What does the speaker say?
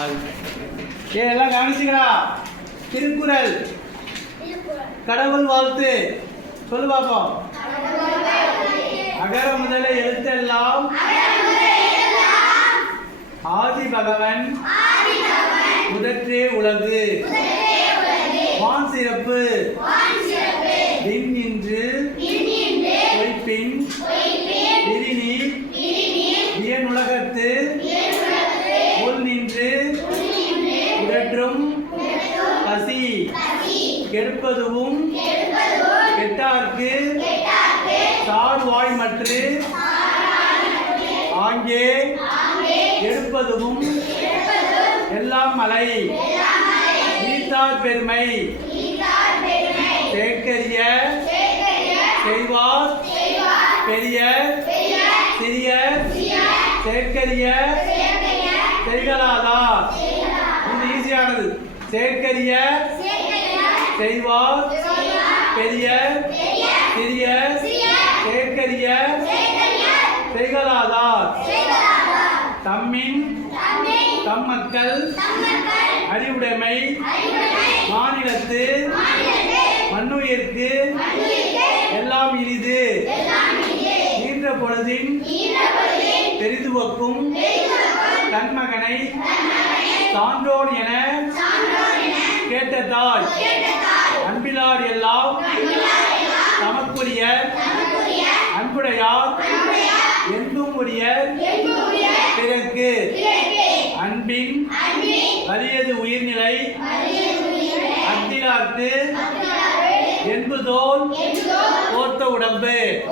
ஏ எல்லாம் கவனிச்சுக்கடா. திருக்குறள். கடவுள் வாழ்த்து. சொல்லு பாப்போம். அகர முதல எழுத்தெல்லாம். ஆதி பகவன். முதற்றே உலகு. வான் சிறப்பு. கெடுப்பதுவும் கெட்டார்க்கு சார்வாய் மற்று ஆங்கே எடுப்பதும் எல்லாம் மலை நீத்தார் பெருமை தேக்கரிய செய்வார் பெரிய சிறிய சேர்க்கரிய செய்கலாதார் இது ஈஸியானது சேர்க்கரிய செய்வார் பெரிய. சிறிய. சேர்க்கரிய செய்கலாதார் தம்மின் தம் மக்கள் அறிவுடைமை மாநிலத்து மண்ணுயிர்க்கு எல்லாம் இனிது. ஈன்ற பொழுதின் பெரிதுவக்கும் தன் மகனை சான்றோன் என. கேட்ட தாய் அன்பிலார் எல்லாம். தமக்குரிய. அன்புடையார். என்றும் உரிய பிறர்க்கு அன்பின். வலியது உயிர்நிலை. அத்திலார்க்கு என்புதோல் போர்த்த உடம்பு.